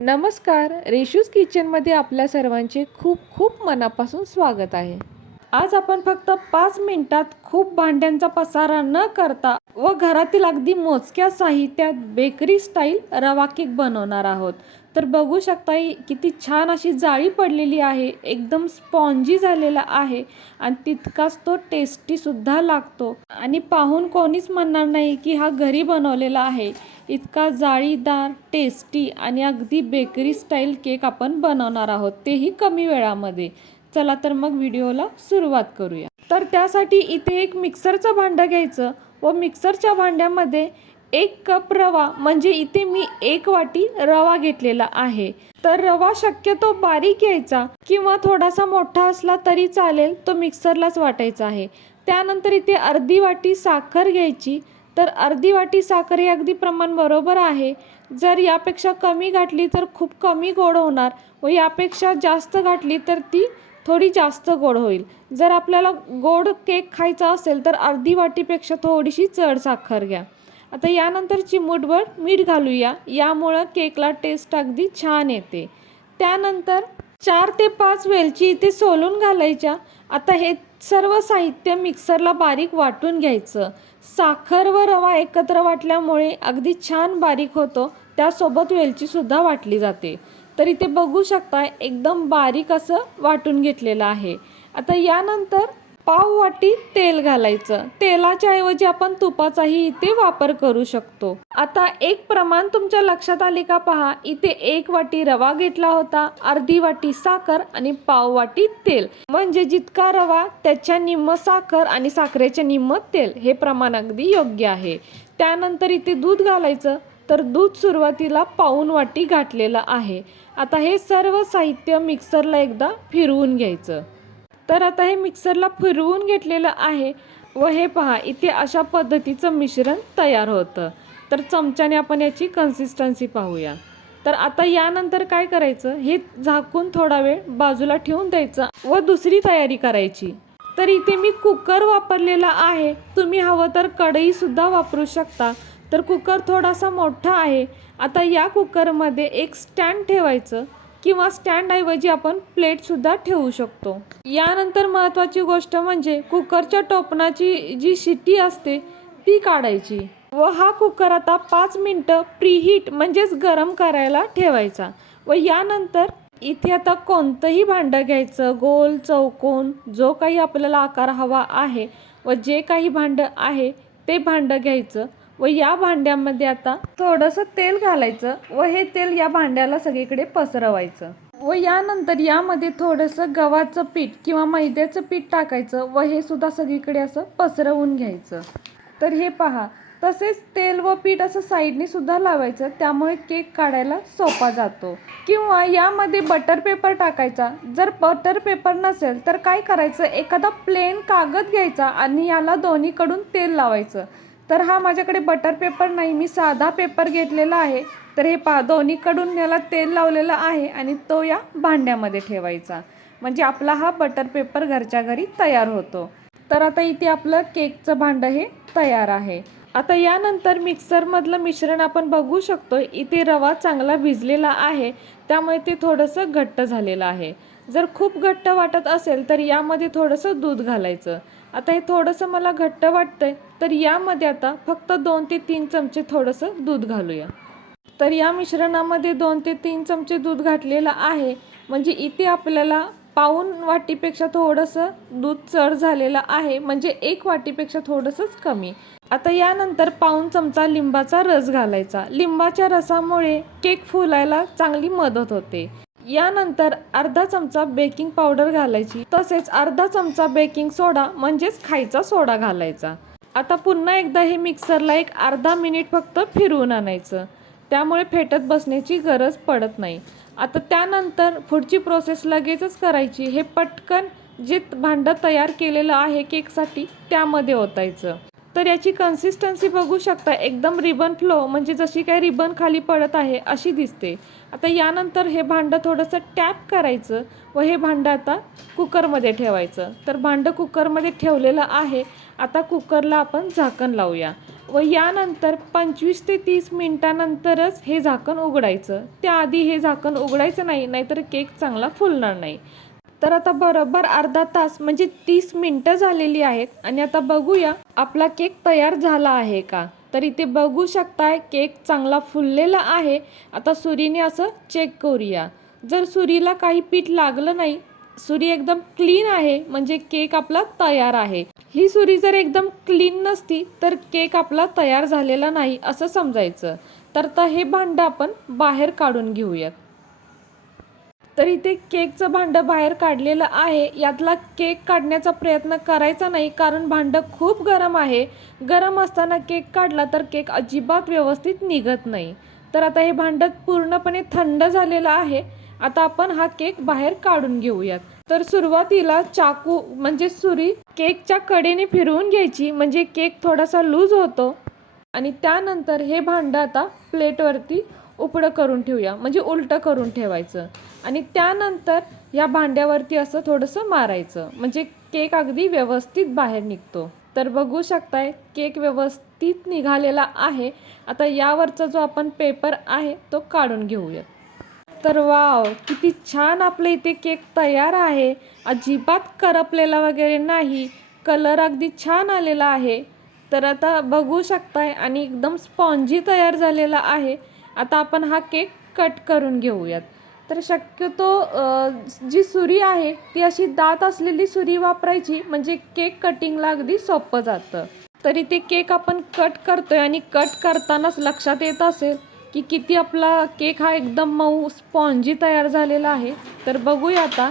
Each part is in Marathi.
नमस्कार रेशूज किचनमध्ये आपल्या सर्वांचे खूप खूप मनापासून स्वागत आहे. आज आपण फक्त पाच मिनिटात खूप भांड्यांचा पसारा न करता व घरातील अगदी मोजक्या साहित्यात बेकरी स्टाईल रवा केक बनवणार आहोत. तर बघू शकता ही किती छान अशी जाळी पडलेली आहे. एकदम स्पॉन्जी झालेला आहे आणि तितकाच तो टेस्टीसुद्धा लागतो. आणि पाहून कोणीच म्हणणार नाही की हा घरी बनवलेला आहे. इतका जाळीदार टेस्टी आणि अगदी बेकरी स्टाईल केक आपण बनवणार आहोत. तेही कमी वेळामध्ये. चला तर मग व्हिडिओला सुरुवात करूया. तर त्यासाठी इथे एक मिक्सरचं भांडं घ्यायचं व मिक्सरच्या भांड्यामध्ये एक कप रवा म्हणजे इथे मी एक वाटी रवा घेतलेला आहे. तर रवा शक्यतो बारीक घ्यायचा किंवा थोडासा मोठा असला तरी चालेल तो मिक्सरलाच वाटायचा आहे. त्यानंतर इथे अर्धी वाटी साखर घ्यायची. तर अर्धी वाटी साखर हे अगदी प्रमाण बरोबर आहे. जर यापेक्षा कमी घातली तर खूप कमी गोड होणार व यापेक्षा जास्त घातली तर ती थोडी जास्त गोड होईल. जर आपल्याला गोड केक खायचा असेल तर अर्धी वाटीपेक्षा थोडीशी चढ साखर घ्या. आता यानंतर चिमूटभर मीठ घालूया. यामुळं केकला टेस्ट अगदी छान येते. त्यानंतर चार ते पाच वेलची इथे सोलून घालायच्या. आता हे सर्व साहित्य मिक्सरला बारीक वाटून घ्यायचं. साखर व रवा एकत्र वाटल्यामुळे अगदी छान बारीक होतो. त्यासोबत वेलचीसुद्धा वाटली जाते. तर इथे बघू शकता एकदम बारीक असं वाटून घेतलेलं आहे. आता यानंतर पाव वाटी तेल घालायचं. तेलाच्या ऐवजी आपण तुपाचाही इथे वापर करू शकतो. आता एक प्रमाण तुमच्या लक्षात आले का पहा इथे एक वाटी रवा घेतला होता अर्धी वाटी साखर आणि पाव वाटी तेल. म्हणजे जितका रवा त्याच्या निम्म साखर आणि साखरेच्या निम्म तेल हे प्रमाण अगदी योग्य आहे. त्यानंतर इथे दूध घालायचं. तर दूध सुरुवातीला पाऊन वाटी घातलेलं आहे. आता हे सर्व साहित्य मिक्सरला एकदा फिरवून घ्यायचं. तर आता हे मिक्सरला फिरवून घेतलेलं आहे व हे पहा इथे अशा पद्धतीचं मिश्रण तयार होतं. तर चमच्याने आपण याची कन्सिस्टन्सी पाहूया. तर आता यानंतर काय करायचं? हे झाकून थोडा वेळ बाजूला ठेवून द्यायचं व दुसरी तयारी करायची. तर इथे मी कुकर वापरलेला आहे. तुम्ही हवं तर कढईसुद्धा वापरू शकता. तर कुकर थोडासा मोठा आहे. आता या कुकरमध्ये एक स्टँड ठेवायचं किंवा स्टँडऐवजी आपण प्लेटसुद्धा ठेवू शकतो. यानंतर महत्त्वाची गोष्ट म्हणजे कुकरच्या टोपणाची जी शिट्टी असते ती काढायची व हा कुकर आता पाच मिनटं प्रीहीट म्हणजेच गरम करायला ठेवायचा व यानंतर इथे आता कोणतंही भांडं घ्यायचं गोल चौकोन जो काही आपल्याला आकार हवा आहे व जे काही भांडं आहे ते भांडं घ्यायचं. व या भांड्यामध्ये आता थोडंसं तेल घालायचं व हे तेल या भांड्याला सगळीकडे पसरवायचं. व यानंतर यामध्ये थोडंसं गव्हाचं पीठ किंवा मैद्याचं पीठ टाकायचं व हे सुद्धा सगळीकडे असं पसरवून घ्यायचं. तर हे पहा तसेच तेल व पीठ असं साईडने सुद्धा लावायचं त्यामुळे केक काढायला सोपा जातो. किंवा यामध्ये बटर पेपर टाकायचा. जर बटर पेपर नसेल तर काय करायचं? एखादा प्लेन कागद घ्यायचा आणि याला दोन्हीकडून तेल लावायचं. तर हा माझ्याकडे बटर पेपर नाही मी साधा पेपर घेतलेला आहे. तर हे पा दोन्हीकडून याला तेल लावलेलं आहे आणि तो या भांड्यामध्ये ठेवायचा. म्हणजे आपला हा बटर पेपर घरच्या घरी तयार होतो. तर आता इथे आपलं केकचं भांडं हे तयार आहे. आता यानंतर मिक्सरमधलं मिश्रण आपण बघू शकतो. इथे रवा चांगला भिजलेला आहे. त्यामुळे ते थोडंसं घट्ट झालेलं आहे. जर खूप घट्ट वाटत असेल तर यामध्ये थोडंसं दूध घालायचं. आता हे थोडंसं मला घट्ट वाटतंय तर यामध्ये आता फक्त दोन ते तीन चमचे थोडंसं दूध घालूया. तर या मिश्रणामध्ये दोन ते तीन चमचे दूध घातलेलं आहे म्हणजे इथे आपल्याला पाऊन वाटीपेक्षा थोडंसं दूध चढ झालेलं आहे म्हणजे एक वाटीपेक्षा थोडंसंच कमी. आता यानंतर पाऊन चमचा लिंबाचा रस घालायचा. लिंबाच्या रसामुळे केक फुलायला चांगली मदत होते. यानंतर अर्धा चमचा बेकिंग पावडर घालायची. तसेच अर्धा चमचा बेकिंग सोडा म्हणजेच खायचा सोडा घालायचा. आता पुन्हा एकदा हे मिक्सरला एक अर्धा मिनिट फक्त फिरवून आणायचं. त्यामुळे फेटत बसण्याची गरज पडत नाही. आता त्यानंतर पुढची प्रोसेस लगेचच करायची. हे पटकन जे भांडं तयार केलेलं आहे केकसाठी त्यामध्ये ओतायचं. तर याची कन्सिस्टन्सी बघू शकता. एकदम रिबन फ्लो म्हणजे जशी काय रिबन खाली पडत आहे अशी दिसते. आता यानंतर हे भांडं थोडंसं टॅप करायचं व हे भांडं आता कुकरमध्ये ठेवायचं. तर भांडं कुकरमध्ये ठेवलेलं आहे. आता कुकरला आपण झाकण लावूया. व यानंतर पंचवीस ते तीस मिनटानंतरच हे झाकण उघडायचं. त्याआधी हे झाकण उघडायचं नाही नाहीतर केक चांगला फुलणार नाही. तर आता बरोबर अर्धा तास म्हणजे तीस मिनटं झालेली आहेत. आणि आता बघूया आपला केक तयार झाला आहे का? तर इथे बघू शकताय केक चांगला फुललेला आहे. आता सुरीने असं चेक करूया. जर सुरीला काही पीठ लागलं नाही सुरी एकदम क्लीन आहे म्हणजे केक आपला तयार आहे. ही सुरी जर एकदम क्लीन नसती तर केक आपला तयार झालेला नाही असं समजायचं. तर हे भांडं आपण बाहेर काढून घेऊयात. तर इथे केकचं भांडं बाहेर काढलेलं आहे. यातला केक काढण्याचा प्रयत्न करायचा नाही कारण भांडं खूप गरम आहे. गरम असताना केक काढला तर केक अजिबात व्यवस्थित निघत नाही. तर आता हे भांडं पूर्णपणे थंड झालेलं आहे. आता आपण हा केक बाहेर काढून घेऊयात. तर सुरुवातीला चाकू म्हणजे सुरी केकच्या कडेने फिरवून घ्यायची म्हणजे केक थोडासा लूज होतो. आणि त्यानंतर हे भांडं आता प्लेटवरती उपडं करून ठेवूया. म्हणजे उलटं करून ठेवायचं. आणि त्यानंतर या भांड्यावरती असं थोडंसं मारायचं. म्हणजे केक अगदी व्यवस्थित बाहेर निघतो. तर बघू शकताय केक व्यवस्थित निघालेला आहे. आता यावरचा जो आपण पेपर आहे तो काढून घेऊया. तर वाव किती छान आपल्या इथे केक तयार आहे. अजिबात करपलेला वगैरे नाही. कलर अगदी छान आलेला आहे. तर आता बघू शकताय आणि एकदम स्पॉन्जी तयार झालेला आहे. आता आपण हा केक कट करून घेऊयात. तर शक्यतो जी सुरी आहे ती अशी दात असलेली सुरी वापरायची म्हणजे केक कटिंगला अगदी सोपं जातं. तरी ते केक आपण कट करतोय आणि कट करतानाच लक्षात येत असेल की किती आपला केक हा एकदम मऊ स्पॉन्जी तयार झालेला आहे. तर बघूया आता.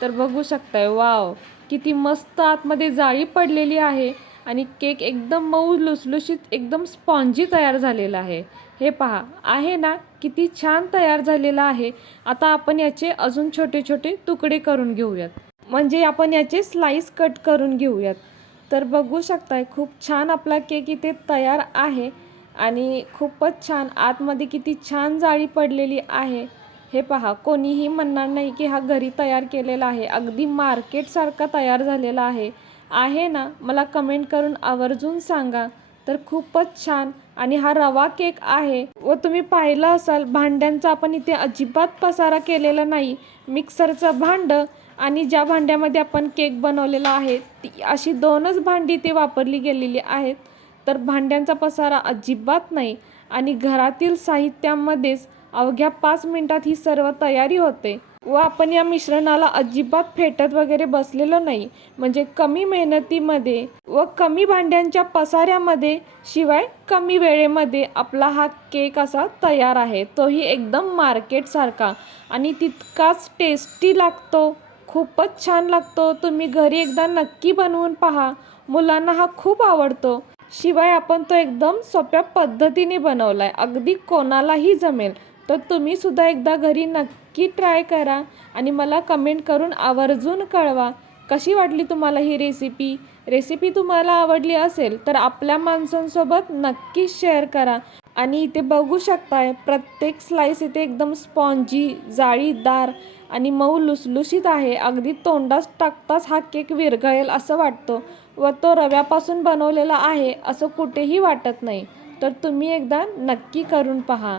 तर बघू शकताय वाव किती मस्त आतमध्ये जाळी पडलेली आहे. आणि केक एकदम मऊ लुसलुशीत एकदम स्पॉन्जी तयार झालेला आहे. हे पहा आहे ना? किती छान तयार झालेला आहे. आता आपण याचे अजून छोटे छोटे तुकडे करून घेऊयात. म्हणजे आपण याचे स्लाईस कट करून घेऊयात. तर बघू शकताय खूप छान आपला केक इथे तयार आहे. आणि खूपच छान आतमध्ये किती छान जाळी पडलेली आहे. हे पहा कोणीही म्हणणार नाही की हा घरी तयार केलेला आहे. अगदी मार्केटसारखा तयार झालेला आहे. आहे ना? मला कमेंट करून आवर्जून सांगा. तर खूपच छान. आणि हा रवा केक आहे. व तुम्ही पाहिलं असाल भांड्यांचा आपण इथे अजिबात पसारा केलेला नाही. मिक्सरचं भांडं आणि ज्या भांड्यामध्ये आपण केक बनवलेला आहे ती अशी दोनच भांडी इथे वापरली गेलेली आहेत. तर भांड्यांचा पसारा अजिबात नाही. आणि घरातील साहित्यामध्येच अवघ्या पाच मिनिटात ही सर्व तयारी होते. व आपण या मिश्रणाला अजिबात फेटत वगैरे बसलेलो नाही. म्हणजे कमी मेहनतीमध्ये व कमी भांड्यांच्या पसाऱ्यामध्ये शिवाय कमी वेळेमध्ये आपला हा केक असा तयार आहे. तोही एकदम मार्केटसारखा आणि तितकाच टेस्टी लागतो. खूपच छान लागतो. तुम्ही घरी एकदा नक्की बनवून पहा. मुलांना हा खूप आवडतो. शिवाय आपण तो एकदम सोप्या पद्धतीने बनवला आहे अगदी कोणालाही जमेल. तर तुम्ही सुद्धा एकदा घरी नक्की ट्राय करा आणि मला कमेंट करून आवर्जून कळवा. कशी वाटली तुम्हाला ही रेसिपी रेसिपी तुम्हाला आवडली असेल तर आपल्या माणसांसोबत नक्की शेअर करा. आणि इथे बघू शकताय प्रत्येक स्लाईस इथे एकदम स्पॉन्जी जाळीदार आणि मऊ लुसलुशीत आहे. अगदी तोंडात टाकताच हा केक विरघळेल असं वाटतो व तो रव्यापासून बनवलेला आहे असं कुठेही वाटत नाही. तर तुम्ही एकदा नक्की करून पहा.